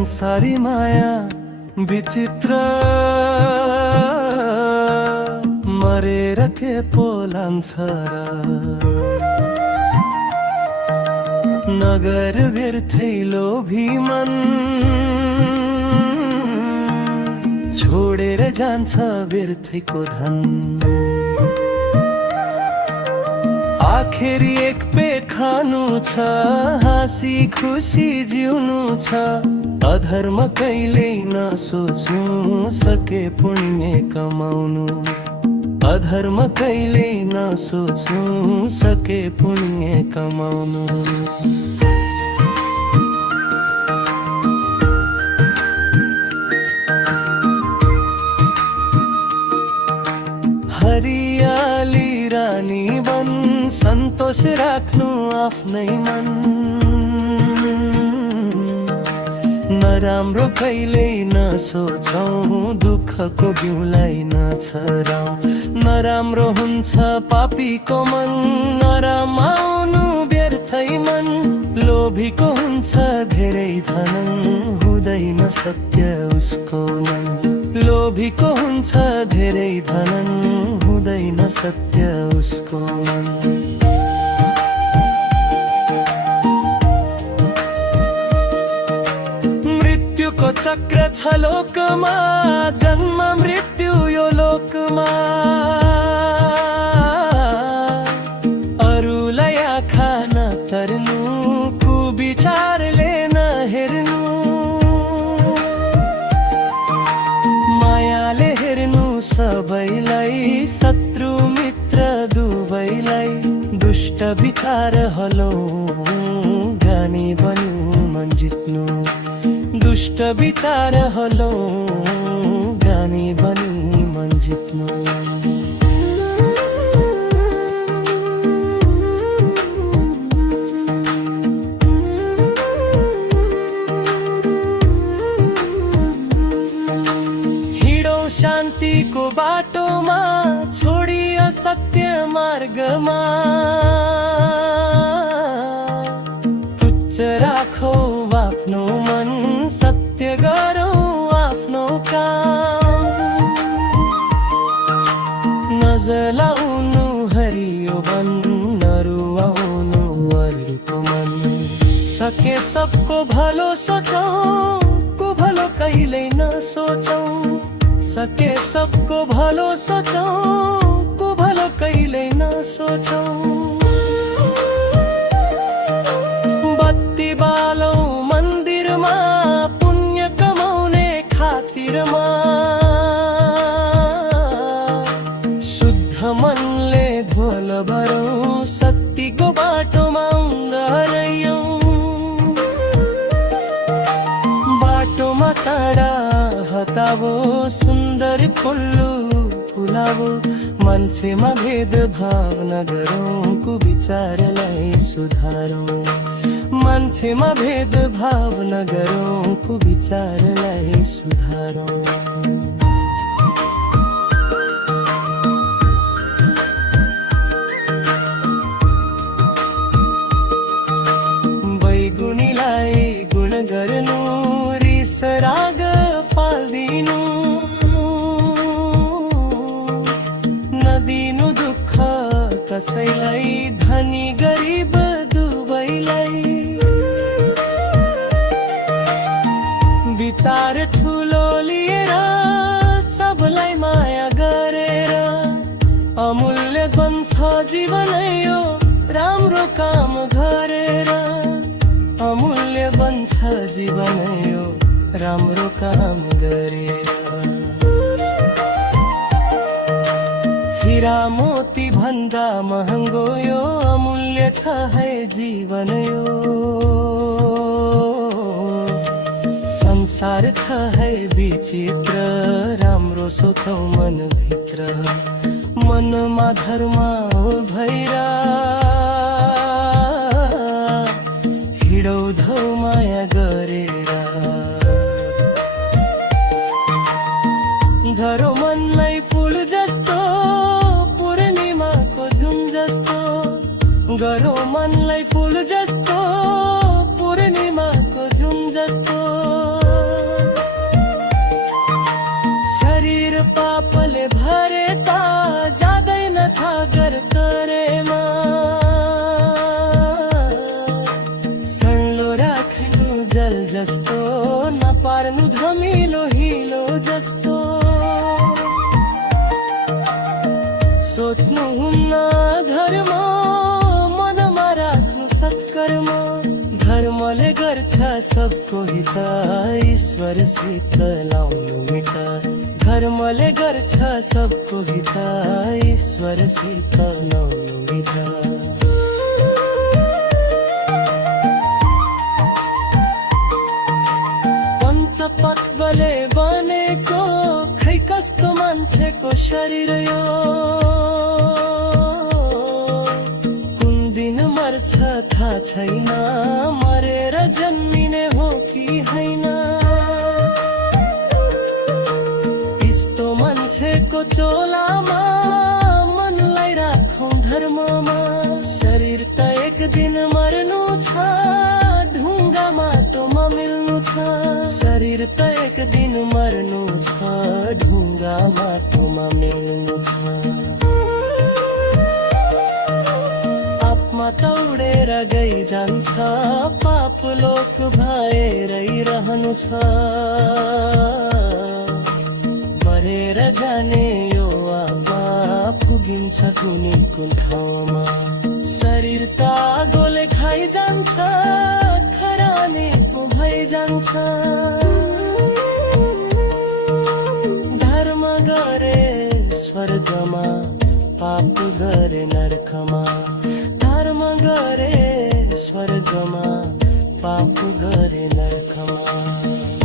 संसारी माया विचित्र मरेर के पोलान्छ नगर व्यर्थै लोभी मन छोडेर जान्छ व्यर्थैको धन आखिर एक पेट खानु छ हाँसी खुसी जिउनु छ अधर्म कहिल्यै नसोच्नु सके पुण्य कमाउनु अधर्म कहिल्यै नसोच्नु सके पुण्य कमाउनु हरियाली रानी बन सन्तोष राख्नु आफ्नै मन नराम्रो कहिल्यै नसोचौं दुःखको बिउलाई नछराऊ नराम्रो हुन्छ पापीको मन नरमाउनु व्यर्थै मन लोभीको हुन्छ धेरै धन हुँदैन सत्य उसको मन लोभीको हुन्छ धेरै धन हुँदैन सत्य उसको मन मृत्युको चक्र छ लोकमा जन्म मृत्यु यो लोकमा अरूलाई आँखा नतर्नु कुविचारले नहेर्नु मायाले हेर्नु सबैलाई शत्रु मित्र दुवैलाई दुष्ट विचार हलो ज्ञानी बन्नु मन जित्नु दुष्ट विचार हलो ज्ञानी बनी मन जित्नु हिँडौ शान्तिको बाटोमा छोडी असत्य मार्गमा उच्च राखौ आफ्नो मन सत्य गरौँ आफ्नो काम नजलाउनु हरियो वन नरुवाउनु अरूको मन सके सबको भलो सोचौं को भलो कहिल्यै नसोचौं सके सबको भलो सोचौं को भलो कहिल्यै नसोचौं बत्ती बालौं मन्दिरमा पुण्य कमाउने खातिरमा शुद्ध मनले ढोल भरौं सत्यको बाटोमा हरयौं बाटोमा काँडा हटावो सुन्दर फुल्लु फुलावो मान्छेमा भेदभाव नगरौं कुविचारलाई सुधारौं मान्छेमा भेदभाव नगरौं कुविचारलाई सुधारौं बैगुनीलाई गुण गर्नु रिस राग फाल्दिनु नदिनु दुःख कसैलाई धनी गरिब दुवैलाई विचार ठुलो लिएर सबलाई माया गरेर अमूल्य बन्छ जीवन यो राम्रो काम गरेर अमूल्य बन्छ जीवन यो राम्रो काम गरेर हीरा मोती भन्दा महँगो यो अमूल्य छ है जीवन यो संसार छ है विचित्र राम्रो सोचौ मन भित्र मनमा धर्म भैरा हिडौ धौ माया गरेर धरो मनलाई फूल जस्तो पूर्णिमाको जुन जस्तो गरो मनलाई फूल जस्तो पूर्णिमाको जुन जस्तो सबको हित ईश्वरसित लाउनु मिठ धर्मले गर्छ सबको हित ईश्वरसित लाउनु मिठ पञ्चतत्त्वले बनेको खै कस्तो मान्छेको शरीर यो कुन दिन मर्छ थाहा छैन मरेर जन्मिने हो कि होइन यस्तो मान्छेको चोलामा मनलाई राखौं धर्ममा शरीर त एक दिन मर्नु छ ढुङ्गा माटोमा मिल्नु छ शरीर त एक दिन मर्नु छ ढुङ्गा माटोमा मिल्नु छ आत्मा त उडेर गई जान्छ पाप लोक भएरै रहनु छ मरेर जाने यो आत्मा पुगिन्छ कुनै कुन ठाउँमा शरीर त आगोले खाइ जान्छ खरानीको भइ जान्छ धर्म गरे स्वर्गमा पाप गरे नरकमा धर्म गरे स्वर्गमा पाप गरे नरकमा